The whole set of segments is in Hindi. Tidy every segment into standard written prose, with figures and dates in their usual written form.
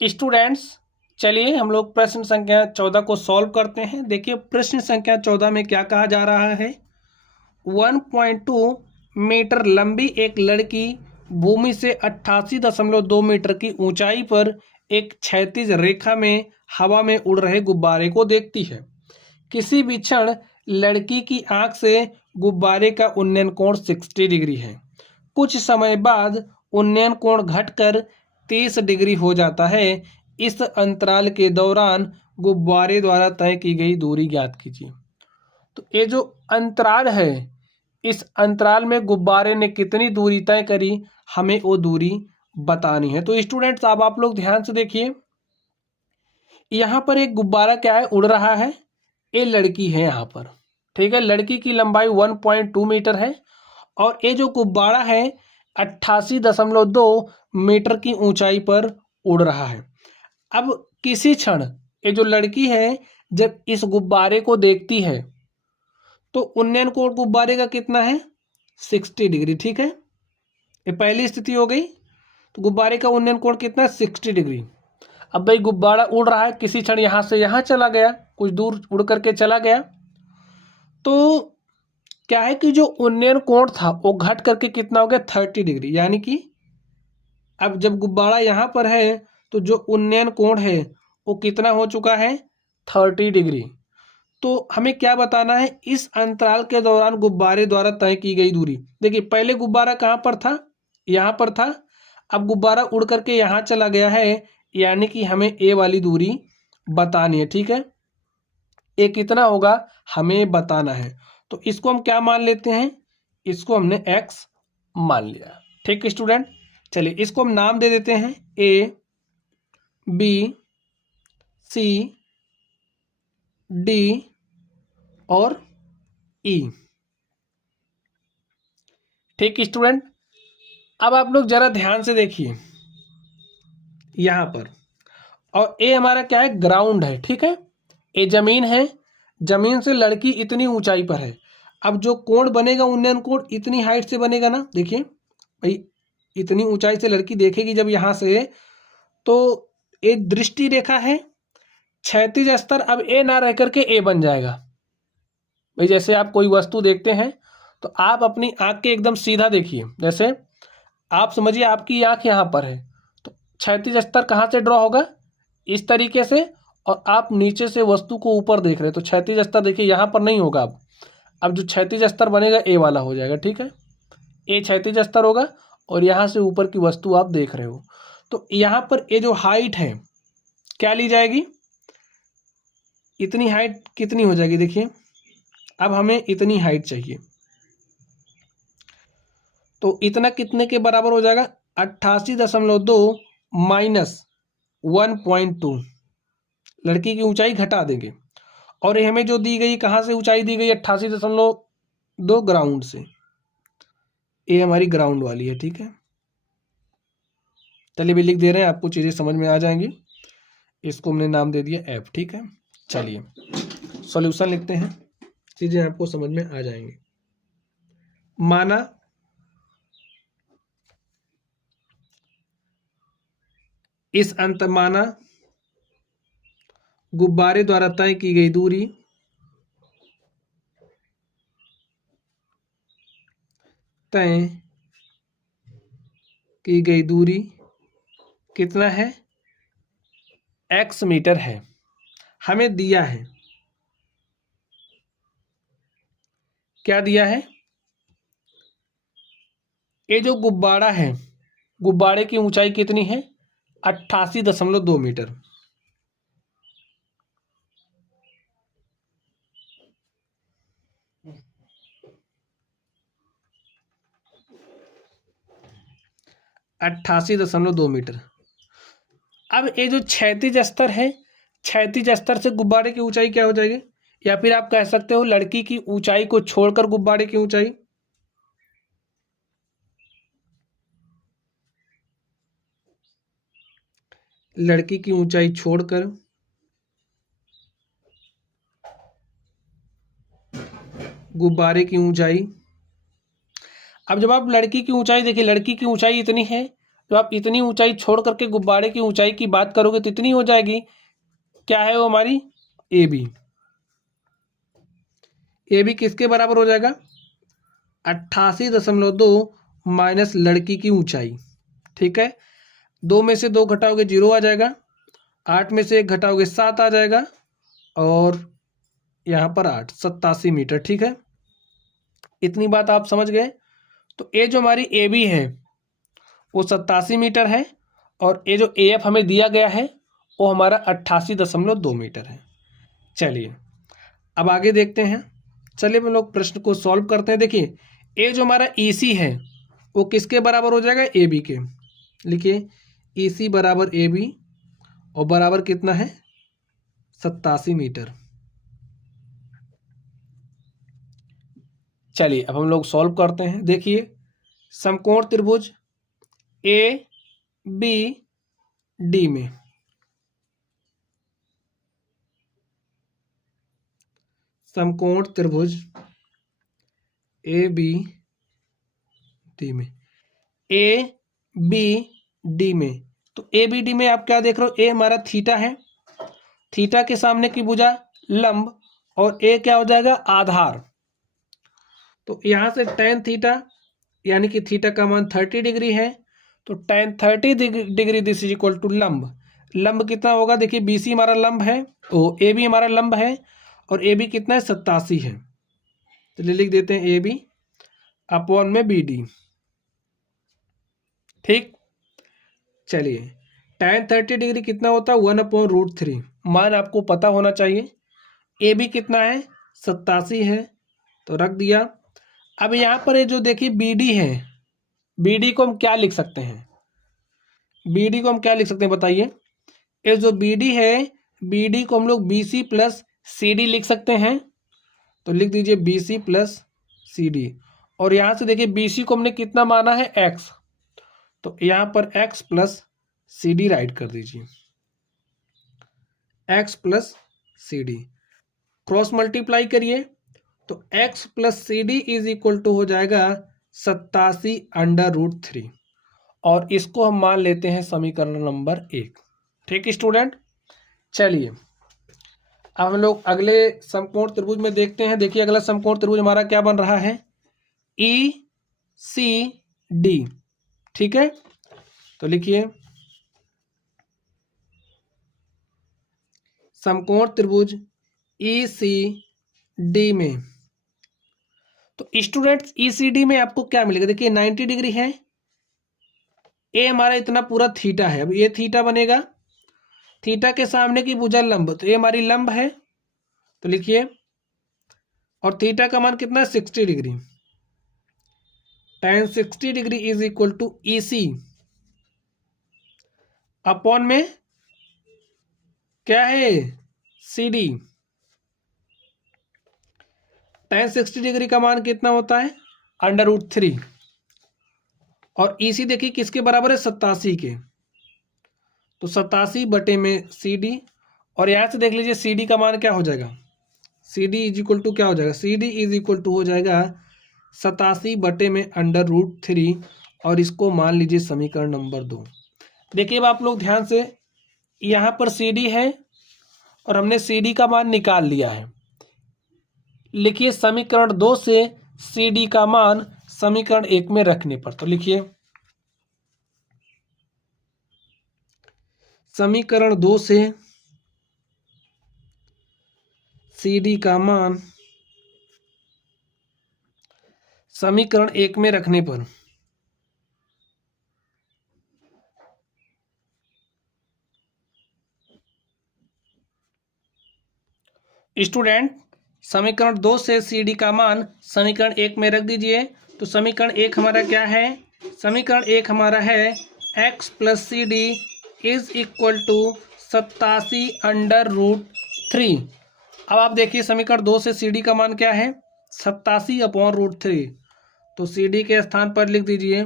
स्टूडेंट्स, चलिए हम लोग प्रश्न संख्या 14 को सॉल्व करते हैं। देखिए प्रश्न संख्या 14 में क्या कहा जा रहा है। 1.2 मीटर लंबी एक लड़की भूमि से 88.2 मीटर की ऊंचाई पर एक क्षैतिज रेखा में हवा में उड़ रहे गुब्बारे को देखती है। किसी भी क्षण लड़की की आंख से गुब्बारे का उन्नयन कोण 60 डिग्री है। कुछ समय बाद उन्नयन कोण घटकर 30 डिग्री हो जाता है। इस अंतराल के दौरान गुब्बारे द्वारा तय की गई दूरी ज्ञात कीजिए। तो ये जो अंतराल है, इस अंतराल में गुब्बारे ने कितनी दूरी तय करी, हमें वो दूरी बतानी है। तो स्टूडेंट्स अब आप लोग ध्यान से देखिए, यहाँ पर एक गुब्बारा क्या है, उड़ रहा है। ये लड़की है यहाँ पर, ठीक है। लड़की की लंबाई 1.2 मीटर है और ये जो गुब्बारा है 88.2 मीटर की ऊंचाई पर उड़ रहा है। अब किसी क्षण ये जो लड़की है जब इस गुब्बारे को देखती है तो उन्नयन कोण गुब्बारे का कितना है, 60 डिग्री, ठीक है। ये पहली स्थिति हो गई। तो गुब्बारे का उन्नयन कोण कितना है, 60 डिग्री। अब भाई गुब्बारा उड़ रहा है, किसी क्षण यहाँ से यहाँ चला गया, कुछ दूर उड़ करके चला गया, तो क्या है कि जो उन्नयन कोण था वो घट करके कितना हो गया, 30 डिग्री। यानी कि अब जब गुब्बारा यहाँ पर है तो जो उन्नयन कोण है वो कितना हो चुका है, 30 डिग्री। तो हमें क्या बताना है, इस अंतराल के दौरान गुब्बारे द्वारा तय की गई दूरी। देखिए पहले गुब्बारा कहाँ पर था, यहाँ पर था। अब गुब्बारा उड़ करके यहाँ चला गया है, यानी कि हमें ए वाली दूरी बतानी है, ठीक है। ए कितना होगा हमें बताना है। तो इसको हम क्या मान लेते हैं, इसको हमने एक्स मान लिया, ठीक है स्टूडेंट। चलिए इसको हम नाम दे देते हैं ए बी सी डी और ई, ठीक स्टूडेंट। अब आप लोग जरा ध्यान से देखिए यहाँ पर, और ए हमारा क्या है, ग्राउंड है, ठीक है। ए जमीन है, जमीन से लड़की इतनी ऊंचाई पर है। अब जो कोण बनेगा उन्नयन कोण इतनी हाइट से बनेगा ना, देखिए भाई इतनी ऊंचाई से लड़की देखेगी जब यहाँ से, तो एक दृष्टि रेखा है, क्षैतिज स्तर अब ए ना रह करके ए बन जाएगा। भाई जैसे आप कोई वस्तु देखते हैं तो आप अपनी आंख के एकदम सीधा देखिए। जैसे आप समझिए आपकी आंख यहाँ पर है, तो क्षैतिज स्तर कहाँ से ड्रॉ होगा, इस तरीके से, और आप नीचे से वस्तु को ऊपर देख रहे हैं तो क्षैतिज स्तर देखिए यहाँ पर नहीं होगा। अब जो क्षैतिज स्तर बनेगा ए वाला हो जाएगा, ठीक है। ए क्षैतिज स्तर होगा और यहाँ से ऊपर की वस्तु आप देख रहे हो। तो यहाँ पर ये जो हाइट है क्या ली जाएगी, इतनी हाइट कितनी हो जाएगी, देखिए अब हमें इतनी हाइट चाहिए, तो इतना कितने के बराबर हो जाएगा, 88.2 माइनस 1.2, लड़की की ऊंचाई घटा देंगे। और ये हमें जो दी गई, कहाँ से ऊंचाई दी गई, 88.2 ग्राउंड से, ये हमारी ग्राउंड वाली है, ठीक है। चलिए भी लिख दे रहे हैं, आपको चीज़ें समझ में आ जाएंगी। इसको हमने नाम दे दिया एफ, ठीक है। चलिए सॉल्यूशन लिखते हैं, चीज़ें आपको समझ में आ जाएंगी। माना इस अंत माना गुब्बारे द्वारा तय की गई दूरी कितना है, x मीटर है, हमें दिया है, क्या दिया है, ये जो गुब्बारा है, गुब्बारे की ऊंचाई कितनी है, 88.2 मीटर। अब ये जो क्षैतिज स्तर है, क्षैतिज स्तर से गुब्बारे की ऊंचाई क्या हो जाएगी, या फिर आप कह सकते हो लड़की की ऊंचाई को छोड़कर गुब्बारे की ऊंचाई, लड़की की ऊंचाई छोड़कर गुब्बारे की ऊंचाई। अब जब आप लड़की की ऊंचाई देखिए, लड़की की ऊंचाई इतनी है तो आप इतनी ऊंचाई छोड़ करके गुब्बारे की ऊंचाई की बात करोगे तो इतनी हो जाएगी। क्या है वो हमारी ए बी। ए बी किसके बराबर हो जाएगा 88.2 माइनस लड़की की ऊंचाई। ठीक है, 2 में से 2 घटाओगे 0 आ जाएगा, 8 में से 1 घटाओगे 7 आ जाएगा, और यहाँ पर 8 87 मीटर। ठीक है, इतनी बात आप समझ गए। तो ये जो हमारी ए बी है वो 87 मीटर है, और ये जो ए एफ हमें दिया गया है वो हमारा 88.2 मीटर है। चलिए अब आगे देखते हैं। चलिए हम लोग प्रश्न को सॉल्व करते हैं। देखिए ये जो हमारा ई सी है वो किसके बराबर हो जाएगा ए बी के। लिखिए ई सी बराबर ए बी, और बराबर कितना है 87 मीटर। चलिए अब हम लोग सॉल्व करते हैं। देखिए समकोण त्रिभुज ए बी डी में समकोण त्रिभुज ए बी डी में ए बी डी में, तो ए बी डी में आप क्या देख रहे हो, ए हमारा थीटा है, थीटा के सामने की भुजा लंब, और ए क्या हो जाएगा आधार। तो यहां से tan थीटा यानी कि थीटा का मान 30 डिग्री है, तो tan 30 degree this is equal to लंब। लंब कितना होगा, देखिए बी सी हमारा लंब है, तो ए बी हमारा लंब है, और ए बी कितना है 87 है। चलिए लिख देते हैं ए बी अपॉन में बी डी। ठीक, चलिए tan 30 डिग्री कितना होता है 1/√3। मान आपको पता होना चाहिए। ए बी कितना है 87 है, तो रख दिया। अब यहाँ पर ये जो देखिए बी डी है, बी डी को हम क्या लिख सकते हैं, बी डी को हम क्या लिख सकते हैं बताइए। ये जो बी डी है, बी डी को हम लोग B C plus C D लिख सकते हैं, तो लिख दीजिए B C plus C D. और यहाँ से देखिए बी सी को हमने कितना माना है एक्स, तो यहाँ पर x plus C D write कर दीजिए, x plus C D. Cross multiply करिए तो x plus C D is equal to हो जाएगा 87√3, और इसको हम मान लेते हैं समीकरण नंबर 1। ठीक स्टूडेंट, चलिए अब हम लोग अगले समकोण त्रिभुज में देखते हैं। देखिए अगला समकोण त्रिभुज हमारा क्या बन रहा है ई सी डी। ठीक है, तो लिखिए समकोण त्रिभुज ई सी डी में, तो स्टूडेंट्स ईसीडी में आपको क्या मिलेगा, देखिए 90 डिग्री है, ए हमारा इतना पूरा थीटा है, अब ये थीटा बनेगा, थीटा के सामने की भुजा लंब, तो ये हमारी लंब है, तो लिखिए, और थीटा का मान कितना है 60 degree. tan 60 degree is equal to E C upon में क्या है सी डी। tan 60 डिग्री का मान कितना होता है √3, और ईसी देखिए किसके बराबर है 87 के, तो 87 बटे में सी डी। और यहाँ से देख लीजिए सी डी का मान क्या हो जाएगा, C D is equal to क्या हो जाएगा, C D is equal to हो जाएगा 87 बटे में √3, और इसको मान लीजिए समीकरण नंबर 2। देखिए अब आप लोग ध्यान से, यहाँ पर सी डी है और हमने सी डी का मान निकाल लिया है। लिखिए समीकरण 2 से सी डी का मान समीकरण 1 में रखने पर, तो लिखिए समीकरण 2 से सी डी का मान समीकरण 1 में रखने पर स्टूडेंट समीकरण 2 से सी डी का मान समीकरण 1 में रख दीजिए। तो समीकरण 1 हमारा क्या है, समीकरण 1 हमारा है x plus C D is equal to 87√3। अब आप देखिए समीकरण 2 से सी डी का मान क्या है 87/√3, तो सी डी के स्थान पर लिख दीजिए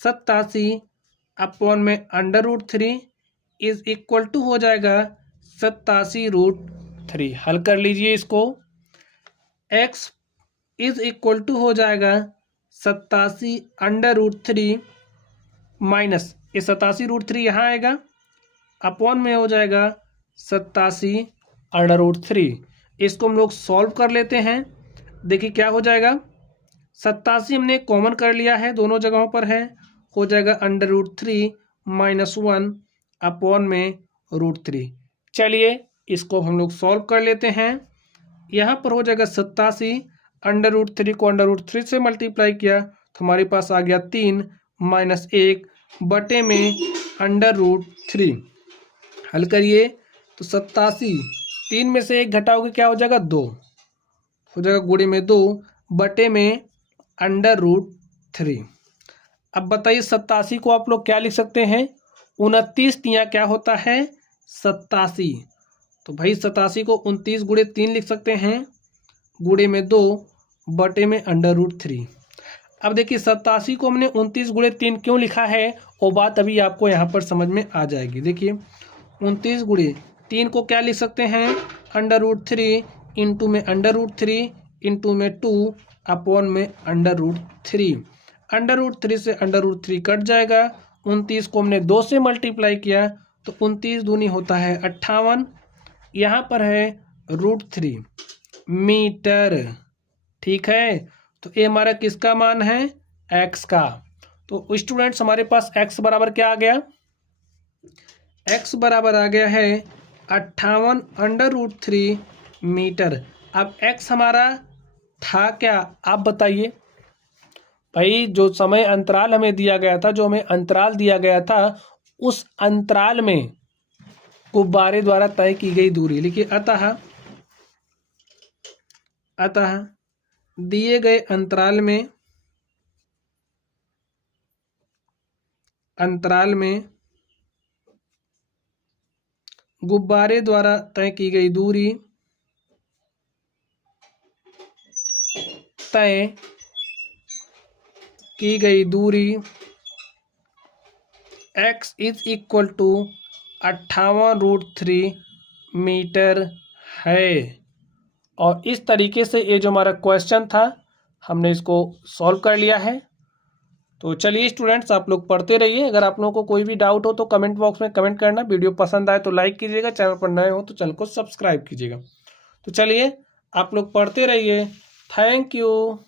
87 में √3 इज इक्वल टू हो जाएगा 87√3। हल कर लीजिए इसको, x इज इक्वल टू हो जाएगा 87√3 माइनस ये 87√3 यहाँ आएगा, अपॉन में हो जाएगा 87√3। इसको हम लोग सॉल्व कर लेते हैं। देखिए क्या हो जाएगा, 87 हमने कॉमन कर लिया है, दोनों जगहों पर है, हो जाएगा √3 - 1 अपॉन में √3। चलिए इसको हम लोग सॉल्व कर लेते हैं। यहाँ पर हो जाएगा 87, √3 को √3 से मल्टीप्लाई किया तो हमारे पास आ गया 3 - 1 बटे में √3। हल करिए तो 87, 3 में से 1 घटाओगे क्या हो जाएगा, 2 हो जाएगा, गुणे में 2 बटे में √3। अब बताइए 87 को आप लोग क्या लिख सकते हैं, 29 तिया क्या होता है, 87। तो भाई 87 को 29 गुणे 3 लिख सकते हैं, गुणे में 2 बटे में √3। अब देखिए 87 को हमने 29 गुणे 3 क्यों लिखा है, वो बात अभी आपको यहाँ पर समझ में आ जाएगी। देखिए 29 गुणे 3 को क्या लिख सकते हैं, √3 इंटू में √3 इंटू में 2 अपॉन में √3। √3 से √3 कट जाएगा। 29 को हमने 2 से मल्टीप्लाई किया तो 29 दूनी होता है 58, यहाँ पर है √3 मीटर। ठीक है, तो ये हमारा किसका मान है, x का। तो स्टूडेंट्स हमारे पास x बराबर क्या आ गया, x बराबर आ गया है 58 √3 मीटर। अब x हमारा था क्या, आप बताइए भाई। जो समय अंतराल हमें दिया गया था, जो हमें अंतराल दिया गया था, उस अंतराल में गुब्बारे द्वारा तय की गई दूरी लिखिए। अतः दिए गए अंतराल में गुब्बारे द्वारा तय की गई दूरी x is equal to 58√3 metre है। और इस तरीके से ये जो हमारा क्वेश्चन था हमने इसको सॉल्व कर लिया है। तो चलिए स्टूडेंट्स आप लोग पढ़ते रहिए। अगर आप लोगों को कोई भी डाउट हो तो कमेंट बॉक्स में कमेंट करना। वीडियो पसंद आए तो लाइक कीजिएगा, चैनल पर नए हो तो चैनल को सब्सक्राइब कीजिएगा। तो चलिए आप लोग पढ़ते रहिए। Thank you.